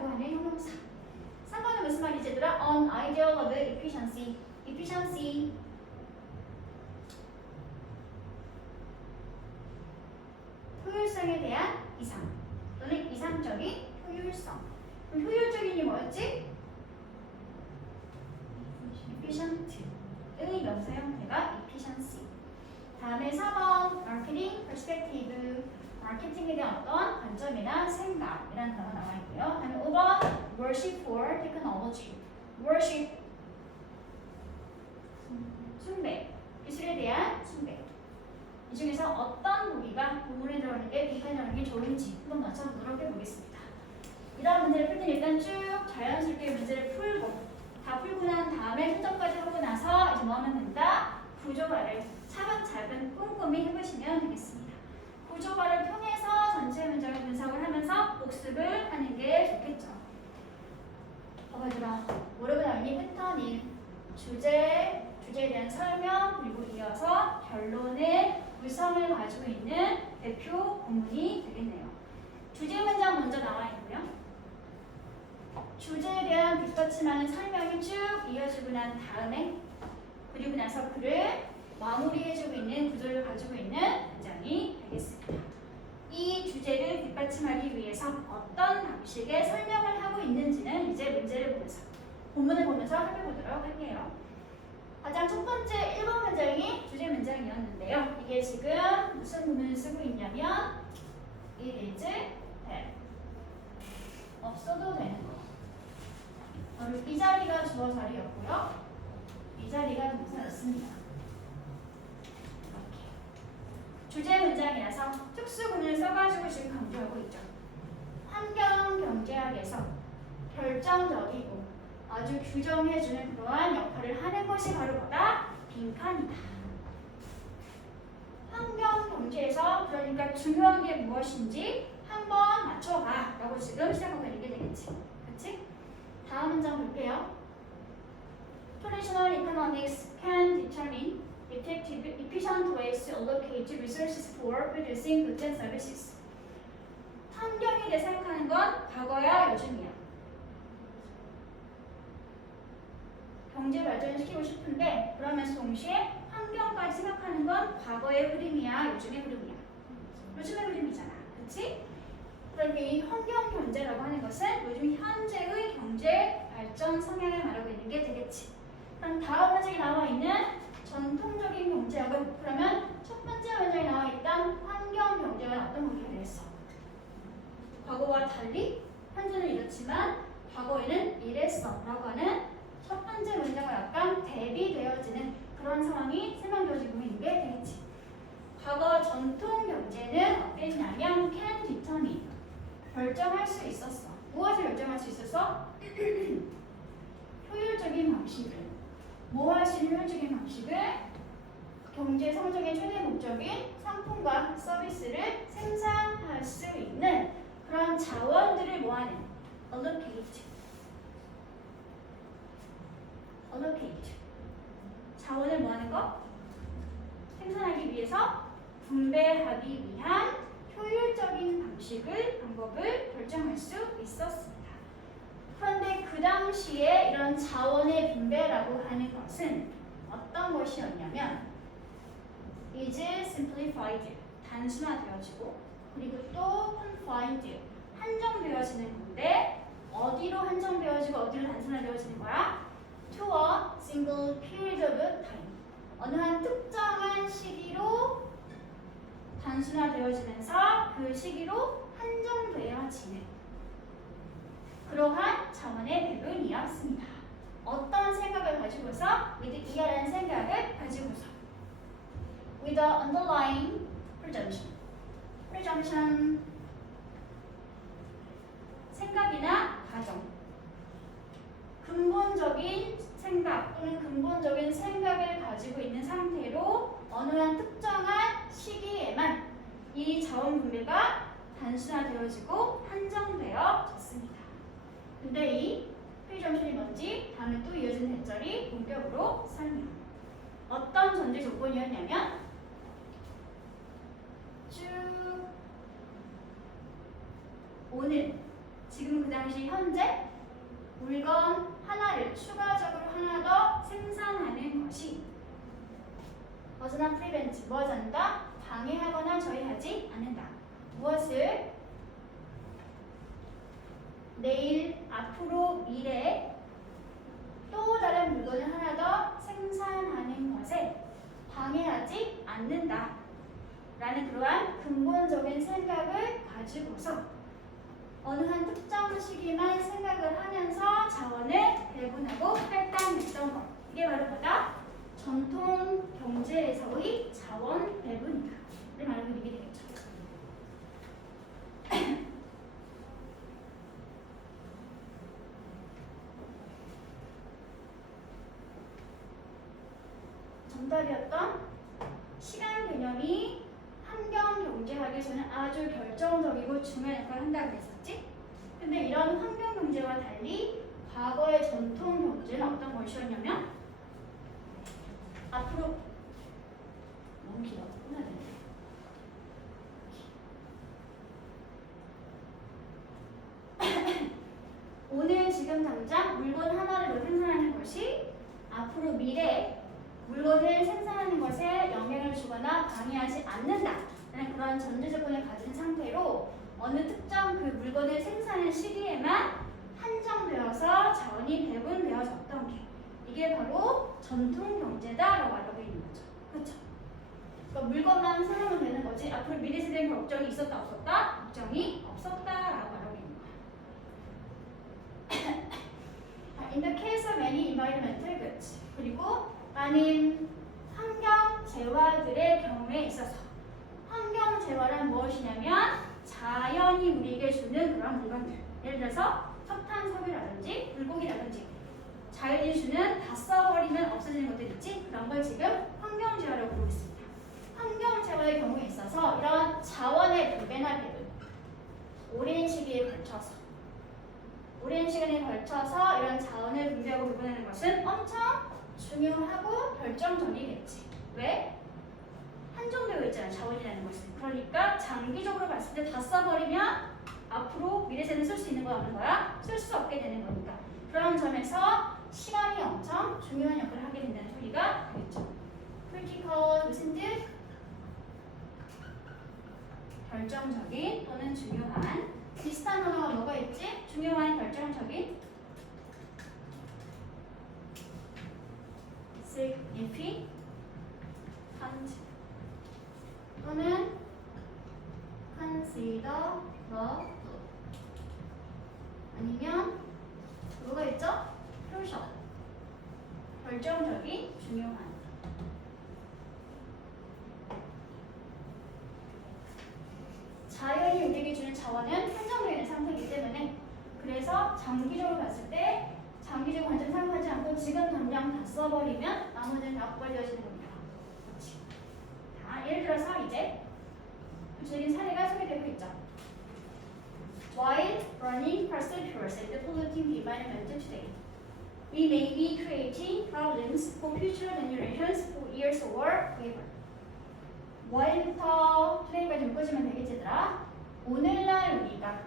efficient라고 하는 형용사. 3번은 무슨 말이지 얘들아? An ideal of efficiency. efficiency. 효율성에 대한 이상 또는 이상적인 효율성. 그럼 효율적인이 뭐였지? efficient의 명사 형태가 efficiency. 다음에 4번 marketing perspective. 마케팅에 대한 어떤 관점이나 생각이라는 단어가 나와 있고요. 다음에 5번 worship for technology. worship 숭배, 기술에 대한 숭배. 이 중에서 어떤 보기가 본문에 들어가는 게 비판에 들어가는 게 좋은지 한번 맞춰보도록 해보겠습니다. 이다음 문제를 풀 때는 일단 쭉 자연스럽게 문제를 풀고 다 풀고 난 다음에 분석까지 하고 나서 이제 뭐 하면 된다? 구조화를 차근차근 꼼꼼히 해보시면 되겠습니다. 구조화를 통해서 전체 문장을 분석을 하면서 복습을 하는 게 좋겠죠. 봐봐주라. 뭐라고 나왔니? 패턴 1. 주제에 대한 설명, 그리고 이어서 결론의 구성을 가지고 있는 대표 본문이 되겠네요. 주제 문장 먼저 나와 있고요. 주제에 대한 뒷받침하는 설명이 쭉 이어지고 난 다음에 그리고 나서 그를 마무리해주고 있는 구조를 가지고 있는 문장이 되겠습니다. 이 주제를 뒷받침하기 위해서 어떤 방식의 설명을 하고 있는지는 이제 문제를 보면서 본문을 보면서 살펴보도록 할게요. 가장 첫 번째 1번 문장이 주제 문장이었는데요. 이게 지금 무슨 부분을 쓰고 있냐면 it is that 없어도 되는 거. 바로 이 자리가 주어 자리였고요. 이 자리가 동사였습니다. 이렇게 주제 문장이라서 특수구문을 써가지고 지금 강조하고 있죠. 환경 경제학에서 결정적이고 아주 규정해주는 그러한 역할을 하는 것이 바로 뭐다? 빈칸이다. 환경 경제에서 그러니까 중요한 게 무엇인지 한번 맞춰봐 라고 지금 시작하고 있는 게 되겠지. 그치? 다음 문장 볼게요. Traditional economics can determine effective, efficient ways to allocate resources for producing goods and services. 환경에 대해 생각하는 건 과거야 요즘이야. 경제 발전을 시키고 싶은데 그러면서 동시에 환경까지 생각하는 건 과거의 흐름이야 요즘의 흐름이야. 요즘의 흐름이잖아. 그치? 그러니까 이 환경 경제라고 하는 것은 요즘 현재의 경제 발전 성향을 말하고 있는 게 되겠지. 그럼 다음 문장에 나와 있는 전통적인 경제학은 그러면 첫 번째 문장에 나와 있던 환경 경제가 어떤 의미가 되겠어? 과거와 달리 현재는 이렇지만 과거에는 이랬어 라고 하는 첫 번째 문장과 약간 대비되어지는 그런 상황이 설명되어지고 있는 게 되겠지. 과거 전통 경제는 어땠냐면 can determine 결정할 수 있었어. 무엇을 결정할 수 있었어? 효율적인 방식을. 뭐 할 수 있는 효율적인 방식을? 경제 성장의 최대 목적인 상품과 서비스를 생산할 수 있는 그런 자원들을 뭐하는? allocate. 자원을 뭐하는 거? 생산하기 위해서 분배하기 위한 효율적인 방법을 결정할 수 있었습니다. 그런데 그 당시에 이런 자원의 분배라고 하는 것은 어떤 것이었냐면 is simplified, 단순화되어지고 그리고 또 confined, 한정되어지는 건데 어디로 한정되어지고 어디로 단순화되어지는 거야? To a single period of time. 어느 한 특정한 시기로 단순화되어지면서 그 시기로 한정되어지는 그러한 자원의 배분이었습니다. 어떤 생각을 가지고서? with 이하라는 생각을 가지고서 with the underlying presumption 생각이나 가정 근본적인 생각 또는 근본적인 생각을 가지고 있는 상태로 어느 한 특정한 시기에만 이 자원 분배가 단순화되어지고 한정되어졌습니다. 근데 이 프리점션이 뭔지 다음에 또 이어지는 대절이 본격으로 설명. 어떤 전제 조건이었냐면 쭉 오늘 지금 그 당시 현재 물건 하나를 추가적으로 하나 더 생산하는 것이 does not prevent, 뭐 하지 않는다? 방해하거나 저해하지 않는다. 무엇을? 내일, 앞으로, 미래에 또 다른 물건을 하나 더 생산하는 것에 방해하지 않는다 라는 그러한 근본적인 생각을 가지고서 어느 한 특정 시기만 생각을 하면서 자원을 배분하고 할당했던 것. 이게 바로 뭐다? 전통 경제에서의 자원 배분이다. 를 말하고 이게 되겠죠. 정답이었던 시간 개념이 환경 경제학에서는 아주 결정적이고 중요한 역할을 한다고 했었지? 근데 이런 환경 경제와 달리 과거의 전통 경제는 어떤 것이었냐면 앞으로 너무 길어. 끝나야 되는데. 오늘 지금 당장 물건 하나를 더 생산하는 것이 앞으로 미래에 물건을 생산하는 것에 영향을 주거나 방해하지 않는다 라는 그런 전제 조건을 가진 상태로 어느 특정 그 물건을 생산하는 시기에만 한정되어서 자원이 배분되어졌던 게 이게 바로 전통 경제다라고 말하고 있는 거죠. 그렇죠? 그러니까 물건만 생산하면 되는 거지 앞으로 미래 세대에 걱정이 있었다 없었다? 걱정이 없었다라고 말하고 있는 거야. In the case of many environmental goods 그리고 많은 환경 재화들의 경우에 있어서 환경 재화란 무엇이냐면 자연이 우리에게 주는 그런 물건들 예를 들어서 석탄, 석유라든지 물고기라든지 자연이 주는 다 써버리면 없어지는 것들 있지? 그런 걸 지금 환경 재화라고 부르고 있습니다. 환경 재화의 경우에 있어서 이런 자원의 분배나 배분 오랜 시기에 걸쳐서 오랜 시간에 걸쳐서 이런 자원을 분배하고 배분하는 것은 엄청 중요하고 결정적이겠지. 왜? 한정되어 있잖아 자원이라는 것은. 그러니까 장기적으로 봤을 때 다 써버리면 앞으로 미래 세대는 쓸 수 있는 거야 없는 거야? 쓸 수 없게 되는 거니까. 그런 점에서 시간이 엄청 중요한 역할을 하게 된다는 소리가 되겠죠. critical 무슨 뜻? 결정적인 또는 중요한. 비슷한 언어가 뭐가 있지? 중요한 결정적인 significant 또는 considerable 아니면 뭐가 있죠? crucial 결정적인 중요한 자연이 우리에게 주는 자원은 한정되어 있는 상태이기 때문에 그래서 장기적으로 봤을 때 장기적 관점 생각하지 않고 지금 당장 다 써버리면 나머지는 다 고갈되어지는 겁니다. 그렇지. 자, 예를 들어서 이제 구체적인 사례가 소개되고 있죠. While running fossil fuels and polluting the environment today, we may be creating problems for future generations for years or forever. while부터 today까지 묶어주면 되겠지 얘들아. 오늘날 우리가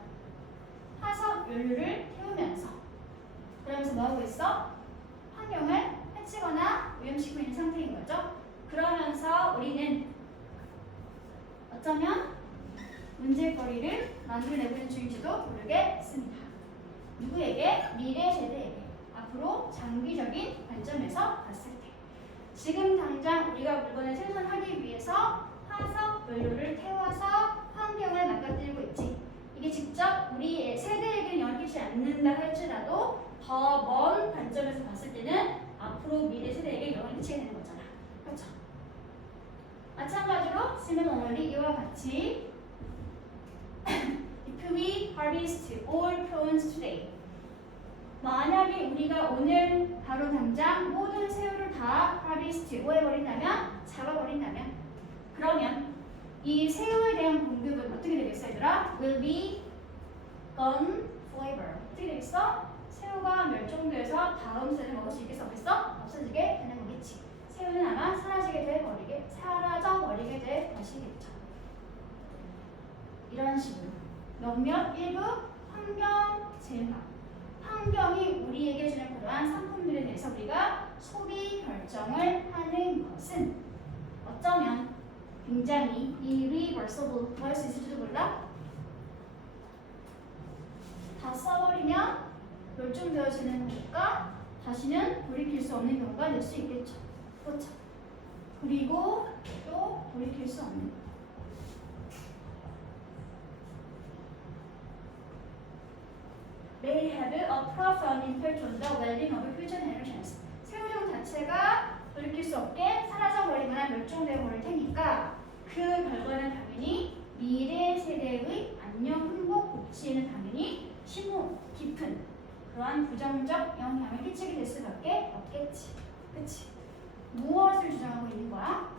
화석 연료를 태우면서 그러면서 뭐하고 있어? 환경을 해치거나 오염시키고 있는 상태인 거죠. 그러면서 우리는 어쩌면 문제거리를 만들어내고 있는 중인지도 모르겠습니다. 누구에게? 미래 세대에게. 앞으로 장기적인 관점에서 봤을 때. 지금 당장 우리가 물건을 생산하기 위해서 화석 연료를 태워서 환경을 망가뜨리고 있지. 이게 직접 우리 세대에게는 영향을 끼치지 않는다 할지라도 더 먼 관점에서 봤을 때는 앞으로 미래 세대에게 영향을 끼치게 되는 거잖아. 그렇죠? 마찬가지로 similarly 이와 같이 if we harvest all prawns today 만약에 우리가 오늘 바로 당장 모든 새우를 다 harvest 뭐 해버린다면 잡아버린다면 그러면 이 새우에 대한 공급은 어떻게 되겠어 얘들아? will be gone forever. 어떻게 되겠어? 새우가 멸종돼서 다음 세대를 먹을 수 있겠어? 없겠어? 없어지게 되는 거겠지. 새우는 아마 사라져 버리게 될 것이겠죠. 이런 식으로 몇몇 일부 환경 재화. 환경이 우리에게 주는 그러한 상품들에 대해서 우리가 소비 결정을 하는 것은 어쩌면 굉장히 irreversible 할 수 있을지도 몰라. 다 써버리면 멸종되어지는 거니까 다시는 돌이킬 수 없는 경우가 될 수 있겠죠. 그렇죠. 그리고 또 돌이킬 수 없는 거. May have a profound impact on the well-being of future generations. 생物자체가 돌이킬 수 없게 사라져버리거나 멸종되어버릴 테니까 그 결과는 당연히 미래 세대의 안녕, 행복, 복지에는 당연히 심오, 깊은 그러한 부정적 영향을 끼치게 될 수밖에 없겠지. 그치? 무엇을 주장하고 있는 거야?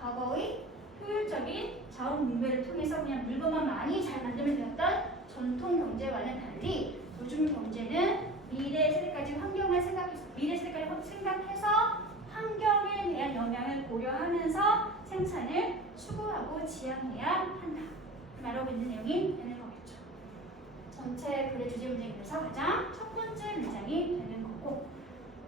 과거의 효율적인 자원 분배를 통해서 그냥 물건만 많이 잘 만들면 되었던 전통 경제와는 달리 요즘 경제는 미래 세대까지 생각해서 환경에 대한 영향을 고려하면서 생산을 추구하고 지향해야 한다. 말하고 있는 내용이 되는 거겠죠. 전체 글의 주제 문장에 대해서 가장 첫 번째 문장이 되는 거고,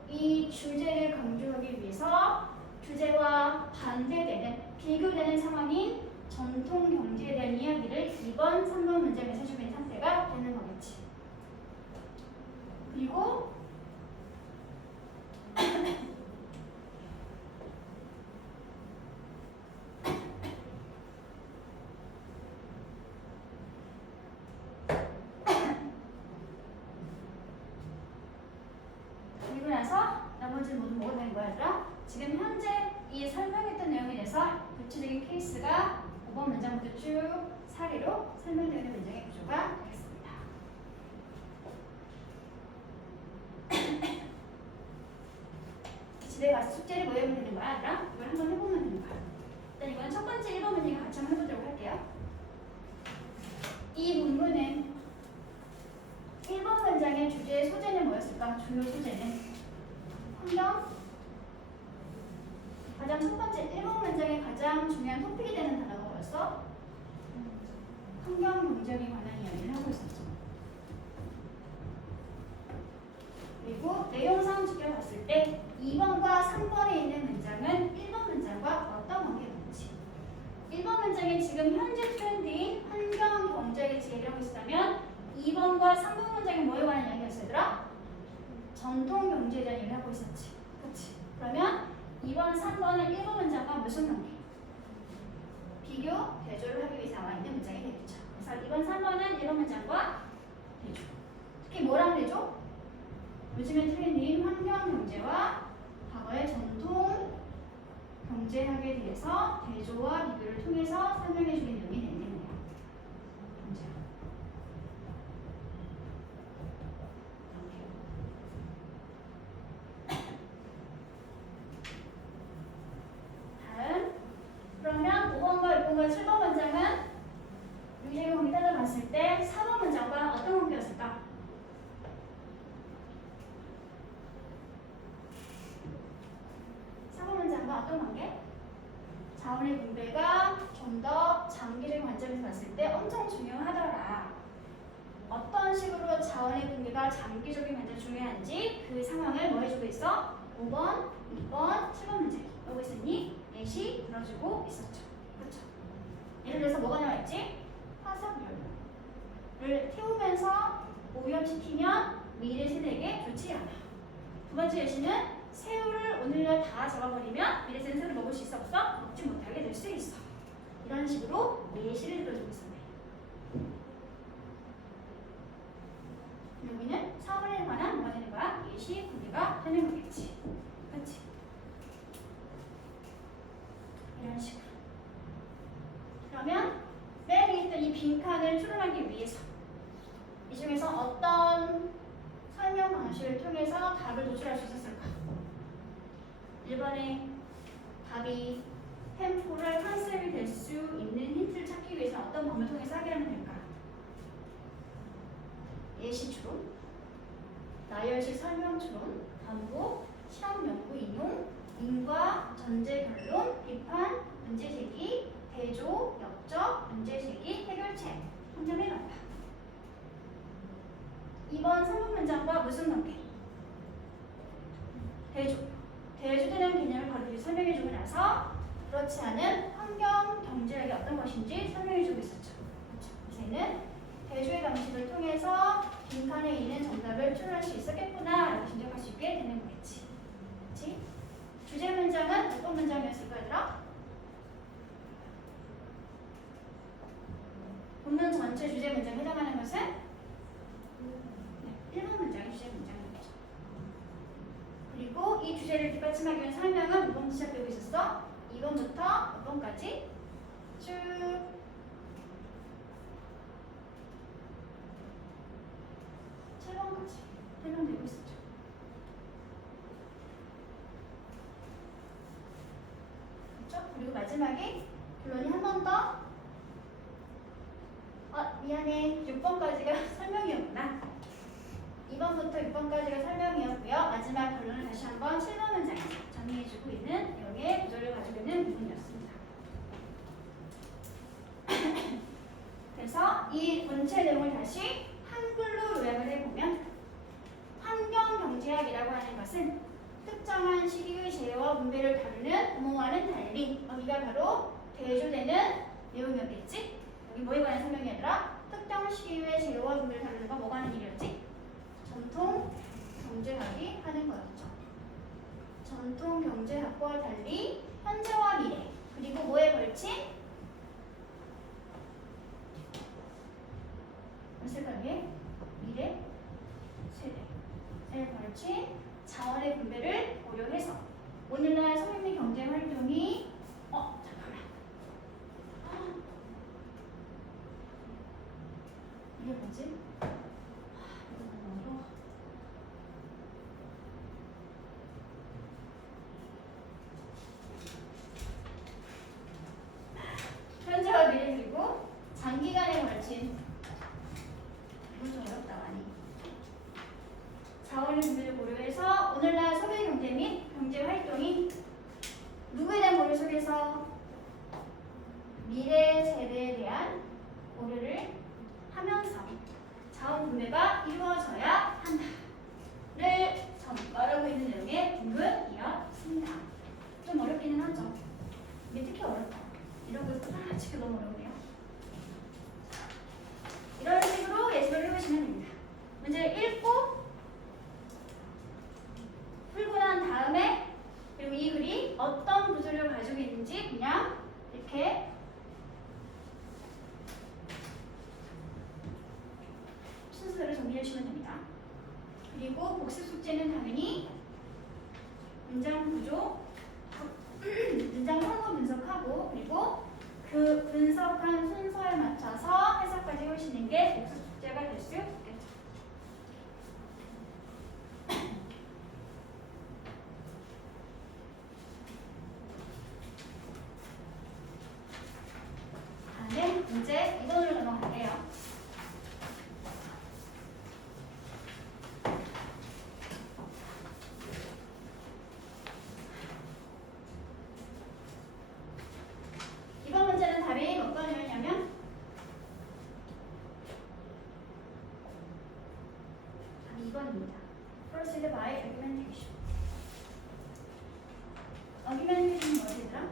이 주제를 강조하기 위해서 주제와 반대되는 비교되는 상황인 전통 경제에 대한 이야기를 2번, 3번 문장에서 해주고 있는 상태가 되는 거겠지. 그리고 그리고 나서 나머지는 모두 뭐가 되는 거야, 얘들아? 지금 현재 이 설명했던 내용에 대해서 구체적인 케이스가 5번 문장부터 쭉 사례로 설명되는 문장의 구조가 되겠습니다. 집에 가서 숙제를 뭐 해보면 되는 거야, 얘들아? 이걸 한번 해보면 되는 거야. 일단 이건 첫 번째 1번 문장 같이 한번 해보도록 할게요. 이 문문은 1번 문장의 주제의 소재는 뭐였을까? 주요 소재는 환경. 가장 첫 번째 1번 문장의 가장 중요한 토픽이 되는 단어가 뭐였어? 환경 경제에 관한 이야기를 하고 있었죠. 그리고 내용상 지켜봤을 때 2번과 3번에 있는 문장은 1번 문장과 어떤 관계가 있는지. 1번 문장이 지금 현재 트렌드인 환경 경제에 얘기를 하고 있다면 2번과 3번 문장이 뭐에 관한 이야기였어, 얘들아? 전통 경제에 대한 얘기를 하고 있었지. 그치? 그러면 2번, 3번은 1번 문장과 무슨 관계? 비교, 대조를 하기 위해서 나와 있는 문장이 되겠죠. 그래서 2번, 3번은 1번 문장과 대조. 특히 뭐랑 대조? 요즘의 트렌드인 환경 경제와 과거의 전통 경제학에 대해서 대조와 비교를 통해서 설명해 주는 내용이 되는 거예요. 다음, 그러면 5번과 6번과 7번 문장은 유제의 관계 따져봤을 때 4번 문장과 어떤 관계였을까? 4번 문장과 어떤 관계? 자원의 분배가 좀 더 장기적인 관점에서 봤을 때 엄청 중요하더라. 어떤 식으로 자원의 분배가 장기적인 관점 중요한지 그 상황을 뭐 해주고 있어? 5번, 6번, 7번 문제 뭐고 있었니? 예시 들어주고 있었죠. 그렇죠? 예를 들어서 뭐가 나와있지? 화석연료를 태우면서 오염시키면 미래 세대에게 좋지 않아. 두 번째 예시는 새우를 오늘날 다 잡아버리면 미래 세대는 새우를 먹을 수 있어 없어? 먹지 못하게 될 수 있어. 이런 식으로 예시를 들어주고 있었네. 여기는 사물에 관한 뭐가 되는 거야? 예시 구비가 되는 거겠지. 그렇지? 이런 식으로. 그러면 맨 위에 있던 이 빈칸을 추론하기 위해서 이 중에서 어떤 설명 방식을 통해서 답을 도출할 수 있었을까? 1번에 답이 템포럴 컨셉이 될 수 있는 힌트를 찾기 위해서 어떤 방법을 통해서 해결하면 될까? 예시 추론, 나열식 설명 추론, 반복, 실험 연구 인용, 인과 전제 결론, 비판, 문제 제기, 대조, 역적, 문제 제기, 해결책, 3점 해봤다. 문장과 무슨 관계? 대조. 대조되는 개념을 바로 이제 설명해주고 나서 그렇지 않은 환경 경제학이 어떤 것인지 설명해주고 있었죠. 그렇죠? 이제는 대조의 방식을 통해서 빈칸에 있는 정답을 추론할 수 있었겠구나 라고 짐작할 수 있게 되는 거겠지. 그렇지? 주제 문장은 어떤 문장이었을까 얘들아? 본문 전체 주제 문장에 해당하는 것은 1번 문장이 주제 문장인 거죠. 그리고 이 주제를 뒷받침하기 위한 설명은 5번부터 시작되고 있었어. 2번부터 몇 번까지 쭉 7번까지 설명되고 있었죠. 그렇죠? 그리고 마지막에 결론이 한 번 더. 미안해. 6번까지가 설명이었구나. 2번부터 6번까지가 설명이었고요. 마지막 결론을 다시 한번 7번 문장에서 정리해주고 있는 내용의 구조를 가지고 있는 부분이었습니다. 그래서 이 본체 내용을 다시 한글로 요약을 해보면 환경경제학이라고 하는 것은 특정한 시기의 재해와 분배를 다루는 업무와는 달리 여기가 바로 대조되는 내용이었겠지? 여기 뭐에 관한 설명이 아니라 특정 시기의 재해와 분배를 다루는 건 뭐가 하는 일이었지? 전통 경제학이 하는 거였죠. 전통 경제학과 달리 현재와 미래 그리고 뭐에 걸친 무엇일까요? 미래 세대에 걸친 자원의 분배를 고려해서 오늘날 소비민 경제 활동이 잠깐만 이게 뭐지? 현재와 미래 그리고 장기간에 걸친 이건 좀 어렵다 많이 자원의 분배를 고려해서 오늘날 소비 경제 및 경제 활동이 누구에 대한 고려 속에서 미래 세대에 대한 고려를 하면서 자원 분배가 이루어져야 한다를 말하고 있는 내용의 부분이었습니다. 좀 어렵기는 하죠. 이게 특히 어렵다. 이런 거 솔직히 너무 어렵네요. 이런 식으로 예습을 해보시면 됩니다. 문제를 읽고 풀고 난 다음에 그리고 이 글이 어떤 구조를 가지고 있는지 그냥 이렇게 순서대로 정리해 주시면 됩니다. 그리고 복습 숙제는 당연히 문장 구조, 문장 상호 분석하고 그리고 그 분석한 순서에 맞춰서 해석까지 해오시는 게 복습 숙제가 될 수 있겠죠. 다음은 문제 2번으로 넘어갈게요. 이번 문제는 답이 몇 번이었냐면 2번입니다. Proceed by argumentation. argumentation은 뭐였더라?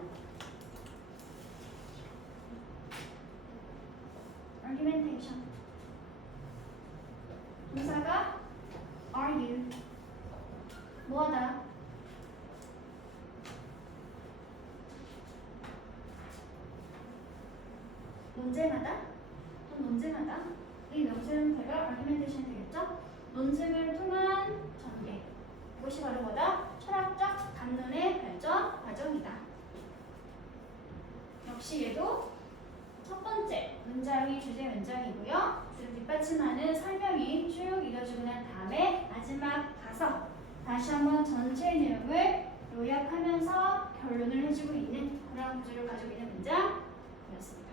argumentation. 동사가 argue. 뭐하다? 논쟁하다? 또 논쟁하다? 이 명사형태가 argumentation이 되겠죠? 논쟁을 통한 전개. 이것이 바로 뭐다? 철학적 담론의 발전 과정이다. 역시 얘도 첫 번째 문장이 주제 문장이고요. 그리고 뒷받침하는 설명이 쭉 이뤄지고 난 다음에 마지막 가서 다시 한번 전체 내용을 요약하면서 결론을 해주고 있는 그런 구조를 가지고 있는 문장이었습니다.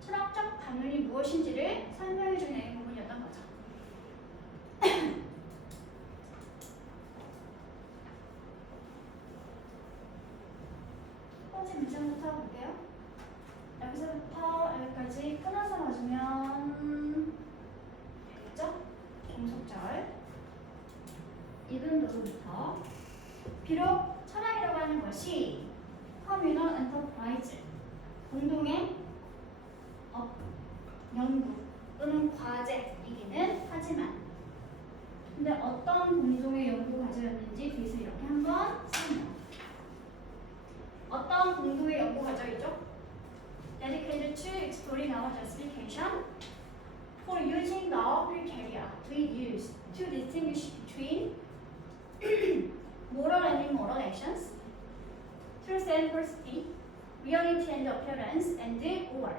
철학적 담론이 무엇인지를 설명해주는 부분이었던 거죠. 첫 번째 문장부터 볼게요. 여기서부터 여기까지 끊어서 봐주면 되겠죠? prize 공동의 연구 또는 과제이기는 하지만 근데 어떤 공동의 연구 과제였는지 뒤에서 이렇게 한번 설명. 어떤 공동의 연구 과제이죠? Dedicated to exploring our justification for using the criteria we use to distinguish between moral and immoral actions, truth and falsity, reality and appearance, and or.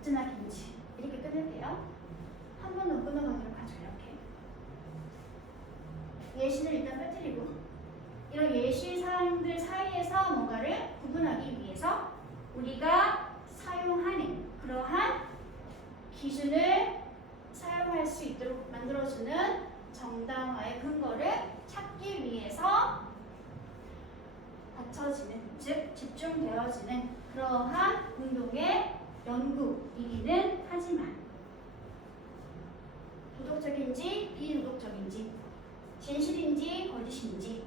어찌나 긴지 이렇게 끊을게요. 한 번 더 끊어가도록 하죠. 이렇게 예시를 일단 빼뜨리고 이런 예시 사항들 사이에서 뭔가를 구분하기 위해서 우리가 사용하는 그러한 기준을 사용할 수 있도록 만들어주는 정당화의 근거를 찾기 위해서 갖춰지는, 즉 집중되어지는 그러한 운동의 연구이기는 하지만 도덕적인지 비도덕적인지 진실인지 거짓인지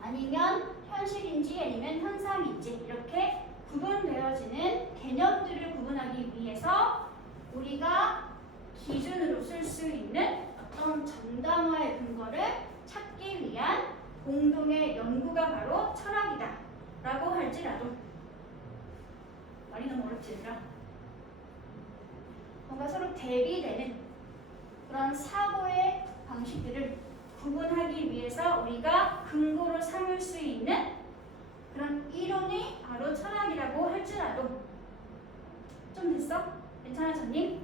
아니면 현실인지 아니면 현상인지 이렇게 구분되어지는 개념들을 구분하기 위해서 우리가 기준으로 쓸 수 있는 어떤 정당화의 근거를 찾기 위한 공동의 연구가 바로 철학이다 라고 할지라도 말이 너무 어렵지 얘들아? 뭔가 서로 대비되는 그런 사고의 방식들을 구분하기 위해서 우리가 근거로 삼을 수 있는 그런 이론이 바로 철학이라고 할지라도 좀 됐어? 괜찮아졌니?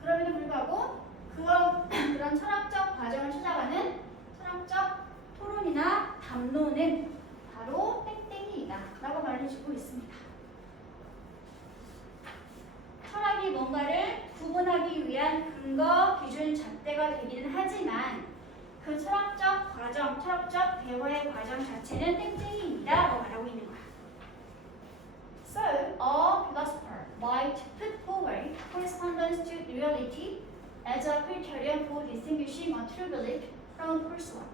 그럼에도 불구하고 그런 철학적 과정을 찾아가는 철학적 토론이나 담론은 바로 땡땡이이다 라고 말해주고 있습니다. 철학이 뭔가를 구분하기 위한 근거, 기준, 잣대가 되기는 하지만 그 철학적 과정, 철학적 대화의 과정 자체는 땡땡이입니다 라고 말하고 있는 거야. So, a philosopher might put forward correspondence to reality as a criterion for distinguishing a true belief from a false one.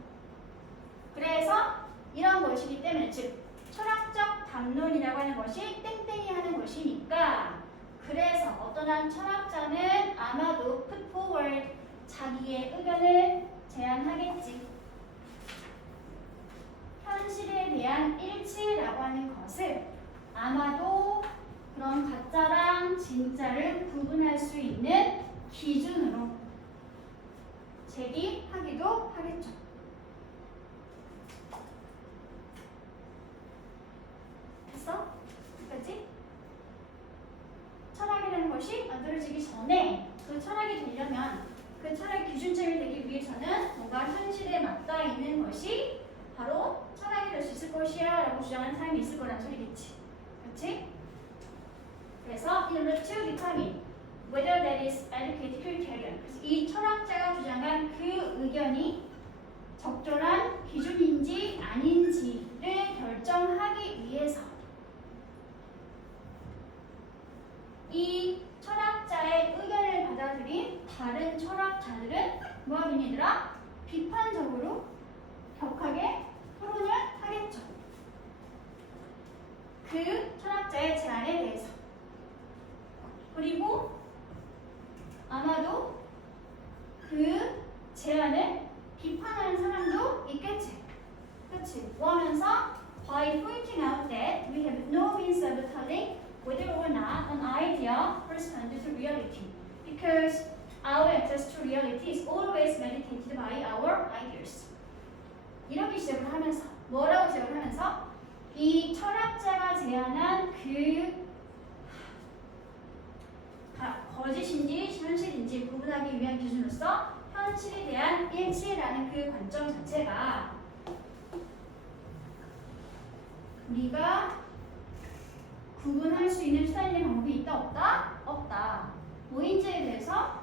그래서 이런 것이기 때문에 즉 철학적 담론이라고 하는 것이 땡땡이 하는 것이니까 그래서 어떤 한 철학자는 아마도 put forward 자기의 의견을 제안하겠지. 현실에 대한 일치라고 하는 것을 아마도 그런 가짜랑 진짜를 구분할 수 있는 기준으로 제기하기도 하겠죠. 됐어? 그치? 철학이라는 것이 만들어지기 전에 그 철학이 되려면 그 철학의 기준점이 되기 위해서는 뭔가 현실에 맞닿아 있는 것이 바로 철학이 될 수 있을 것이야 라고 주장하는 사람이 있을 거란 소리겠지. 그렇지? 그래서 in order to determine whether that is adequate criterion 그래서 이 철학자가 주장한 그 의견이 적절한 기준인지 아닌지를 결정하기 위해서 이 철학자의 의견을 받아들인 다른 철학자들은 뭐 하긴 얘들아? 비판적으로 격하게 토론을 하겠죠. 그 철학자의 제안에 대해서. 그리고 아마도 그 제안을 비판하는 사람도 있겠지. 그치? 뭐 하면서? By pointing out that we have no means of telling whether or not an idea corresponds to reality, because our access to reality is always mediated by our ideas. 이렇게 시작을 하면서 뭐라고 시작을 하면서 이 철학자가 제안한 그 거짓인지 현실인지 구분하기 위한 기준으로서 현실에 대한 일치라는 그 관점 자체가 우리가 구분할 수 있는 수단의 방법이 있다 없다? 없다. 뭐인지에 대해서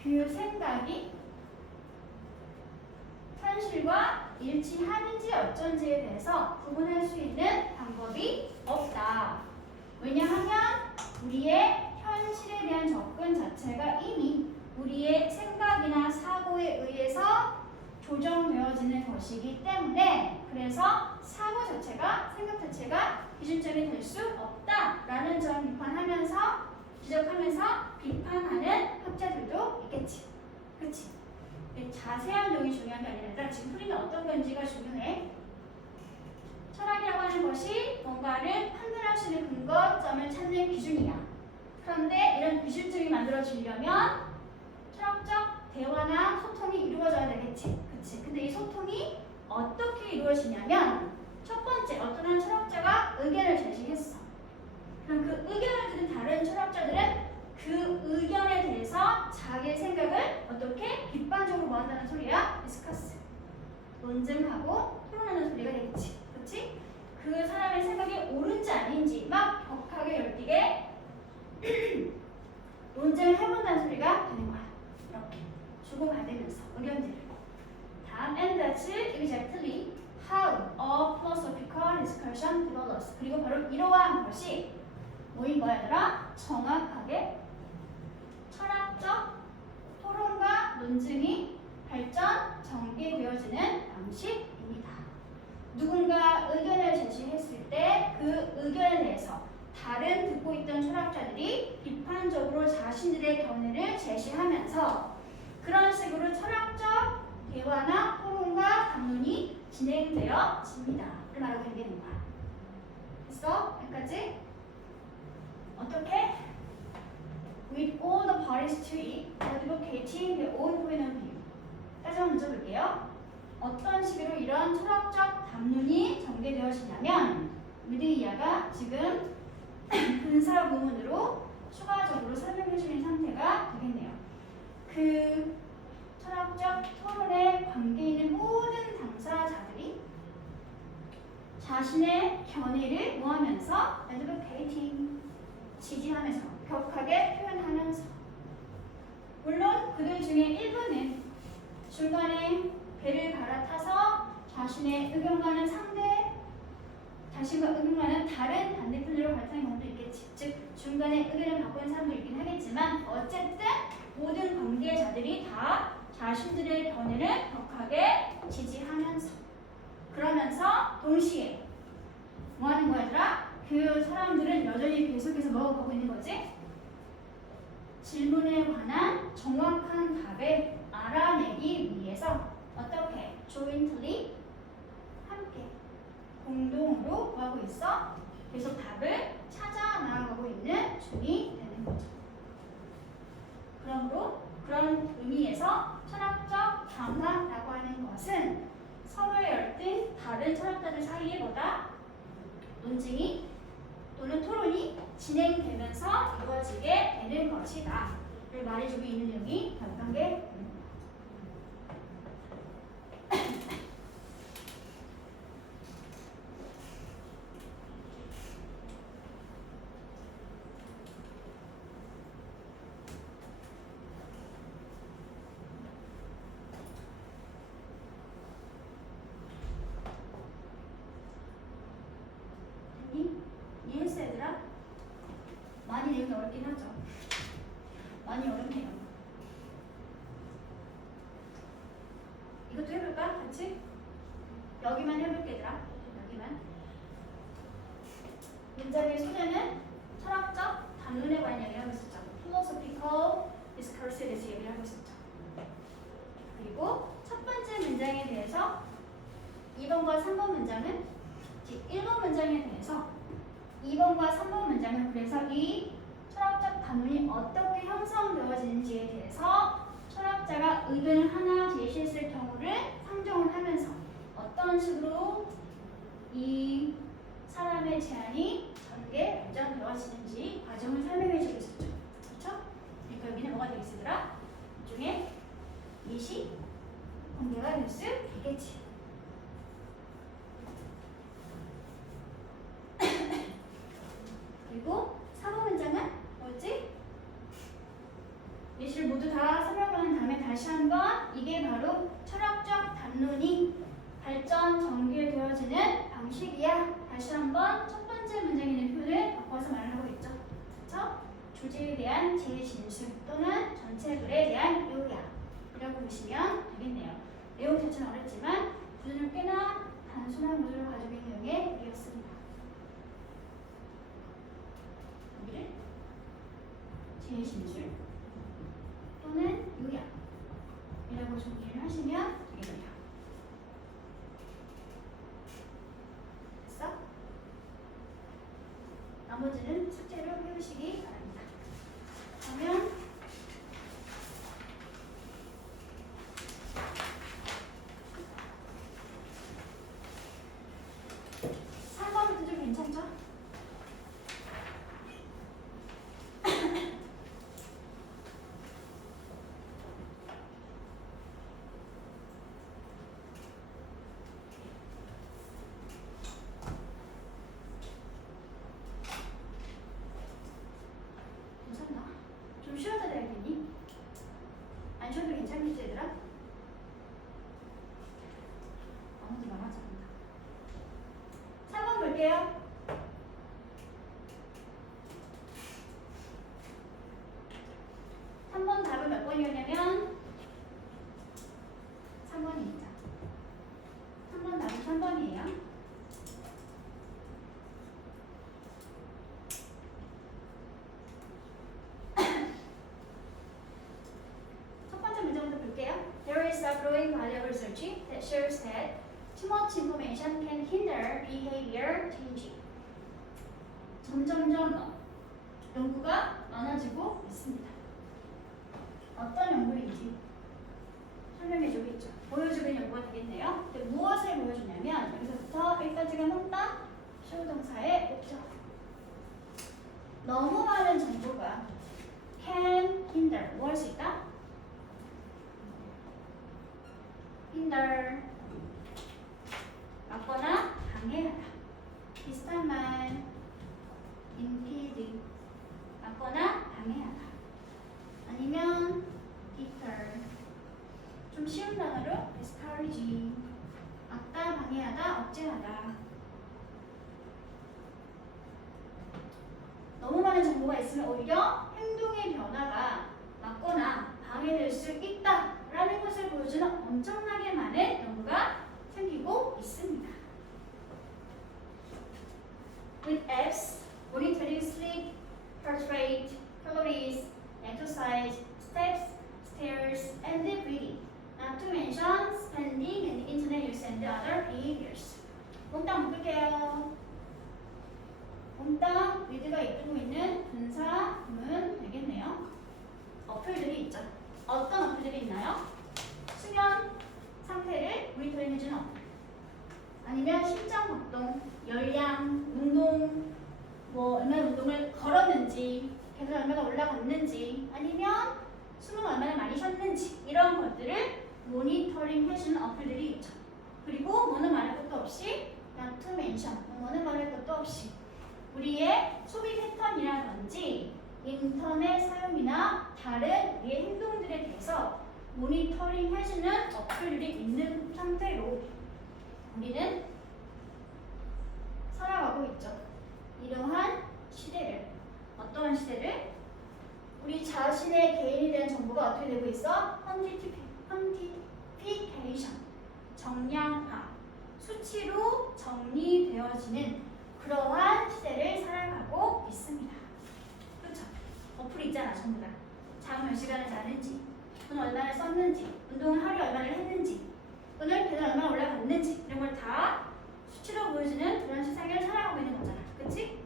그 생각이 현실과 일치하는지 어쩐지에 대해서 구분할 수 있는 방법이 없다. 왜냐하면 우리의 현실에 대한 접근 자체가 이미 우리의 생각이나 사고에 의해서 조정되어지는 것이기 때문에 그래서 사고 자체가 요즘이 될 수 없다라는 점 비판하면서 지적하면서 비판하는 학자들도 있겠지. 그치? 자세한 내용이 중요한 게 아니라 지금 풀이는 어떤 건지가 중요해. 철학이라고 하는 것이 뭔가를 판단할 수 있는 근거점을 찾는 기준이야. 그런데 이런 기준점이 만들어지려면 철학적 대화나 소통이 이루어져야 되겠지. 그치? 근데 이 소통이 어떻게 이루어지냐면 첫 번째 어떤 한 철학자가 의견을 제시했어. 그럼 그 의견을 들은 다른 철학자들은 그 의견에 대해서 자기의 생각을 어떻게 비판적으로 뭐 한다는 소리야? 디스커스. 논증하고 토론하는 소리가 되겠지. 그렇지? 그 사람의 생각이 옳은지 아닌지 막 격하게 열띠게 논쟁을 해본다는 소리가 되는 거야. 이렇게 주고받으면서 의견들을. 다음 and that's exactly how a philosophical discussion develops. 그리고 바로 이러한 것이 뭐인 거야 얘들아? 정확하게 철학적 토론과 논증이 발전, 전개되어지는 방식입니다. 누군가 의견을 제시했을 때 그 의견에 대해서 다른 듣고 있던 철학자들이 비판적으로 자신들의 견해를 제시하면서 그런 식으로 철학적 대화나 토론과 담론이 진행되어집니다. 를 말하고 되는 거야. 됐어? 여기까지? 어떻게? With all the parties to it, advocating their own point of view. 다시 한번 문제볼게요. 어떤 식으로 이런 철학적 담론이 전개되어지냐면 미드이아가 지금 근사 구문으로 추가적으로 설명해 주는 상태가 되겠네요. 그 철학적 토론에 관계 있는 모든 당사자들이 자신의 견해를 모하면서 advocating 지지하면서 격하게 표현하면서 물론 그들 중에 일부는 중간에 배를 갈아타서 자신의 의견과는 자신과 의견과는 다른 반대편으로 갈등하는 경우도 있겠지. 즉 중간에 의견을 바꾸는 사람도 있긴 하겠지만 어쨌든 모든 관계자들이 다 자신들의 견해를 격하게 지지하면서 그러면서 동시에 뭐 하는 거야 얘들아? 그 사람들은 여전히 계속해서 먹어가고 있는 거지? 질문에 관한 정확한 답을 알아내기 위해서 어떻게? jointly 함께 공동으로 뭐 하고 있어? 계속 답을 찾아 나아가고 있는 중이 되는 거죠. 그러므로 그런 의미에서 철학적 담화라고 하는 것은 서로에 열띤 다른 철학자들 사이에 보다 논쟁이 또는 토론이 진행되면서 이루어지게 되는 것이다. 를 말해주고 있는 내용이 어떤 게 이해했어 얘들아? 많이 내용이 어렵긴 하죠. 많이 어렵네요. 이것도 해볼까? 같이? 여기만 해볼게 얘들아. 여기만. 문장의 소재는 철학적 담론에 관한 이야기를 하고 있었죠. philosophical discursive 얘기를 하고 있었죠. 그리고 첫 번째 문장에 대해서 2번과 3번 문장은 1번 문장에 대해서 2번과 3번 문장은 그래서 이 철학적 담론이 어떻게 형성되어지는지에 대해서 철학자가 의견을 하나 제시했을 경우를 상정을 하면서 어떤 식으로 이 사람의 제안이 전개 발전되어지는지 과정을 설명해 주고 있었죠. 그렇죠? 그러니까 여기는 뭐가 되겠으더라? 일종의 예시 공개가 될 수 있겠지. 그리고 4번 문장은 뭐지? 예시를 모두 다 설명한 다음에 다시 한번 이게 바로 철학적 담론이 발전 전개되어지는 방식이야. 다시 한번 첫 번째 문장에 있는 표현을 바꿔서 말을 하고 있죠. 그렇죠? 주제에 대한 재진술 또는 전체 글에 대한 요약이라고 보시면 되겠네요. 내용 자체는 어렵지만 구조는 꽤나 단순한 구조를 가지고 있는 내용의 글이었습니다. 재진술 또는 요약이라고 정리를 하시면 되겠네요. 됐어? 나머지는 숙제로 해보시기 바랍니다. 그러면 3번부터 좀 괜찮죠? 괜찮나? 좀 쉬어도 되겠니? 안 쉬어도 괜찮겠지 얘들아? 아무도 말하지 않는다. 3번 볼게요. 3번 답은 몇 번이었냐면 3번입니다. 3번 답은 3번이에요. 첫 번째 문제부터 볼게요. There is a growing body of research that shows that too much information can hinder behavior changing. 점점점 연구가 많아지고 있습니다. 어떤 연구인지 설명해주고 있죠. 보여주는 연구가 되겠네요. 근데 무엇을 보여주냐면 여기서부터 여기까지가 혼다 show 동사의 목적. 너무 많은 정보가 can hinder 뭐 할 수 있다? hinder 막거나 방해하다. 비슷한 말 impede 막거나 방해하다. 아니면 deter 좀 쉬운 단어로 discourage 막다 방해하다 억제하다. 너무 많은 정보가 있으면 오히려 행동의 변화가 막거나 방해될 수 있다라는 것을 보여주는 엄청나게 많은 연구가 생기고 있습니다. With apps monitoring sleep, heart rate, calories, exercise, steps, stairs, and breathing, not to mention spending and internet use and other behaviors. 몽땅 묶을게요. 몽땅 위드가 이끌고 있는 분사문 되겠네요. 어플들이 있죠. 어떤 어플들이 있나요? 수면 상태를 모니터링해주는 어플. 아니면 심장 박동, 열량, 운동, 뭐 얼마나 운동을 걸었는지, 계속 얼마나 올라갔는지, 아니면 숨을 얼마나 많이 쉬었는지 이런 것들을 모니터링 해주는 어플들이 있죠. 그리고 뭐는 말할 것도 없이 not to mention, 뭐는 말할 것도 없이 우리의 소비 패턴이라든지 인터넷 사용이나 다른 우리의 행동들에 대해서 모니터링 해주는 어플들이 있는 상태로 우리는 살아가고 있죠. 이러한 시대를, 어떠한 시대를? 우리 자신의 개인에 대한 정보가 어떻게 되고 있어? 퀀티피케이션, 정량화, 수치로 정리되어지는 그러한 시대를 살아가고 있습니다. 그렇죠? 어플이 있잖아, 전부 다. 잠 몇 시간을 자는지, 돈 얼마나 썼는지, 운동을 하루에 얼마나 했는지, 오늘 배달 얼마나 올라갔는지 이런 걸 다 수치로 보여주는 그런 세상을 살아가고 있는 거잖아. 그치?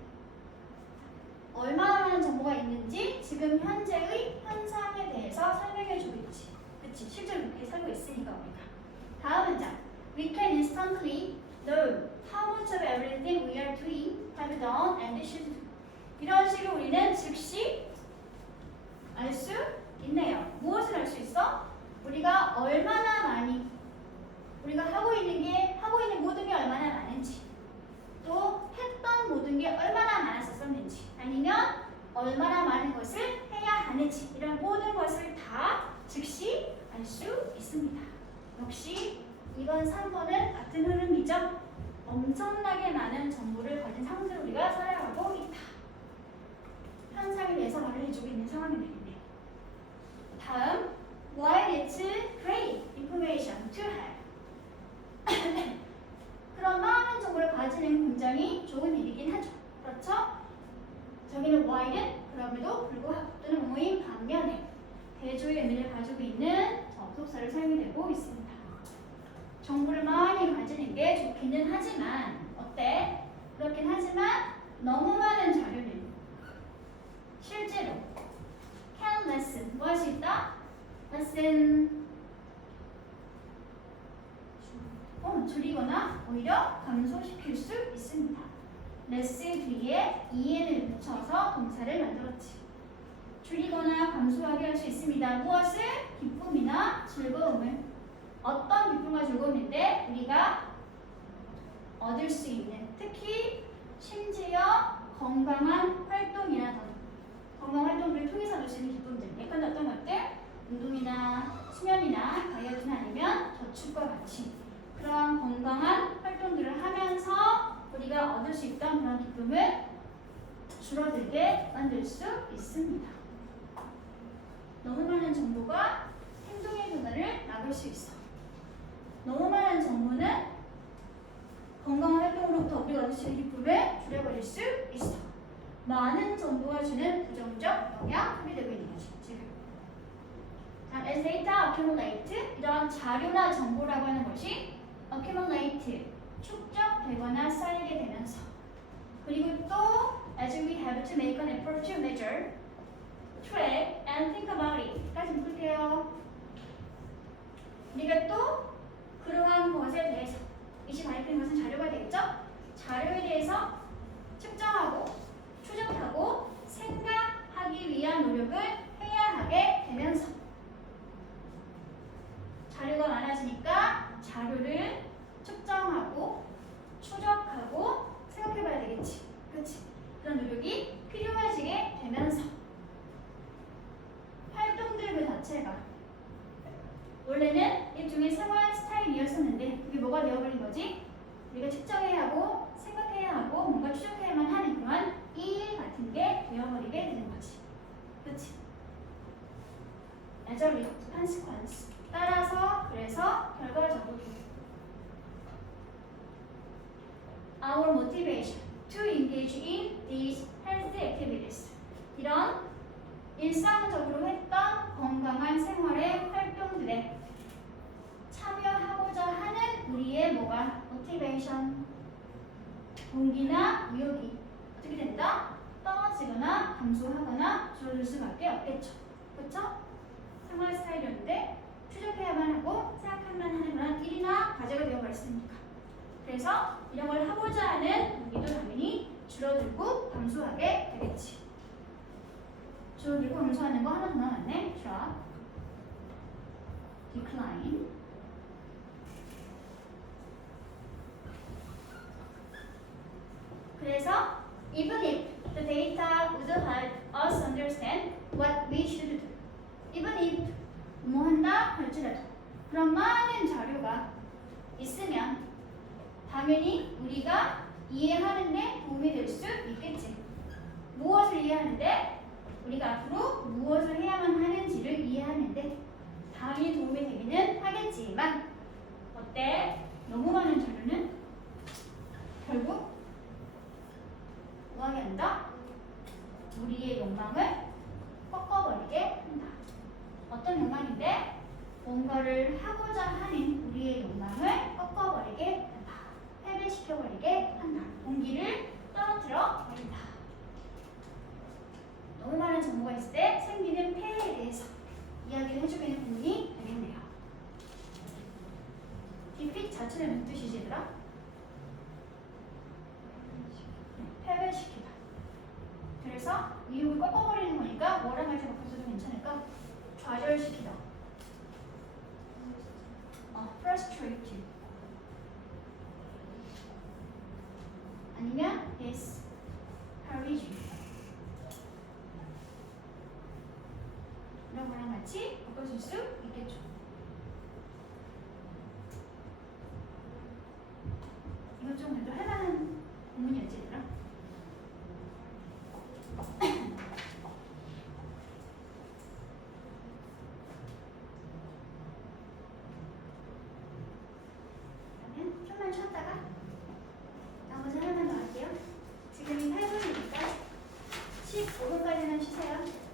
얼마나 많은 정보가 있는지 지금 현재의 현상에 대해서 설명해주고 있지. 그치? 실제로 그렇게 살고 있으니까 우리가. 다음 문장. We can instantly know how much of everything we are doing, have done, and should do. 이런 식으로 우리는 즉시 알 수 있네요. 무엇을 알 수 있어? 우리가 얼마나 많이 우리가 하고 있는 모든 게 얼마나 많은지, 또 했던 모든 게 얼마나 많았었는지, 아니면 얼마나 많은 것을 해야 하는지 이런 모든 것을 다 즉시 알 수 있습니다. 역시 2번, 3번은 같은 흐름이죠. 엄청나게 많은 정보를 가진 상태로 우리가 살아가고 있다. 현상에 대해서 말을 해주고 있는 상황이 되겠네요. 다음, while it's great information to have. 그런 많은 정보를 가지는 굉장히 좋은 일이긴 하죠. 그렇죠? 저기는 while은 그럼에도 불구하고 또는 뭐뭐인 반면에 대조의 의미를 가지고 있는 접속사를 사용이 되고 있습니다. 정보를 많이 가지는 게 좋기는 하지만 어때? 그렇긴 하지만 너무 많은 자료는 실제로 can lessen 뭐 할 수 있다? lessen 줄이거나 오히려 감소시킬 수 있습니다. lessen 뒤에 en을 붙여서 동사를 만들었지. 줄이거나 감소하게 할 수 있습니다. 무엇을? 기쁨이나 즐거움을. 어떤 기쁨과 즐거움인데 우리가 얻을 수 있는, 특히 심지어 건강한 활동이라던가 건강 활동을 통해서 얻을 수 있는 기쁨들. 예컨대 어떤 것들? 운동이나 수면이나 다이어트나 아니면 저축과 같이 그러한 건강한 활동들을 하면서 우리가 얻을 수 있던 그런 기쁨을 줄어들게 만들 수 있습니다. 너무 많은 정보가 행동의 변화를 막을 수 있어. 너무 많은 정보는 건강한 활동으로부터 우리가 얻을 수 있는 기쁨을 줄여버릴 수 있어. 많은 정보가 주는 부정적 영향이 되고 있는 거지, 지금. 자, as data accumulate, 이런 자료나 정보라고 하는 것이 accumulate, 축적되거나 쌓이게 되면서 그리고 또 as we have to make an effort to measure, track, and think about it 까지 묶을게요. 우리가 또 그러한 것에 대해서 이시 발표된 것은 자료가 되겠죠? 자료에 대해서 측정하고 추적하고 생각하기 위한 노력을 해야 하게 되면서 자료가 많아지니까 자료를 측정하고 추적하고 생각해봐야 되겠지. 그렇지? 그런 노력이 필요해지게 되면서 활동들 그 자체가 원래는 일종의 생활 스타일이었었는데 그게 뭐가 되어버린 거지? 우리가 측정해야 하고 생각해야 하고 뭔가 추적해야만 하는 그런 일 같은 게 되어버리게 되는 거지. 그렇지? as a result, consequence. 따라서 그래서 결과적으로 our motivation to engage in these healthy activities, 이런 일상적으로 했던 건강한 생활의 활동들에 참여하고자 하는 우리의 뭐가 motivation, 동기나 의욕이 어떻게 된다? 떨어지거나 감소하거나 줄어들 수밖에 없겠죠. 그렇죠? 생활 스타일이었는데 추적해야만 하고 생각해야만 하는 그런 일이나 과제가 되어버렸으니까. 그래서 이런 걸 하고자 하는 동기도 당연히 줄어들고 감소하게 되겠지. 줄어들고 감소하는 거 하나 더 남았네. drop, decline. 그래서 even if the data would help us understand what we should do, even if 뭐 한다 할지라도 그런 많은 자료가 있으면 당연히 우리가 이해하는 데 도움이 될 수 있겠지. 무엇을 이해하는데? 우리가 앞으로 무엇을 해야만 하는지를 이해하는데 당연히 도움이 되기는 하겠지만 어때? 너무 많은 자료는 결국 뭐하게 한다? 우리의 욕망을 꺾어버리게 한다. 어떤 욕망인데? 뭔가를 하고자 하는 우리의 욕망을 꺾어버리게 한다. 패배시켜버리게 한다. 동기를 떨어뜨려 버린다. 너무 많은 정보가 있을 때 생기는 폐해에 대해서 이야기를 해주고 있는 부분이 되겠네요. defeat 자체는 무슨 뜻이지 얘들아? 패배시키다. 그래서 이유를 꺾어버리는 거니까 뭐랑 같이 바꿔서도 괜찮을까? 좌절시키다. frustrated. 아니면 discouraging. 이런 거랑 같이 바꿔줄 수 있겠죠. 이건 좀 그래도 할만한 공문이었지 얘들아? 그러면 좀만 쉬었다가 나머지 하나만 더 할게요. 지금 8분이니까 15분까지 쉬세요.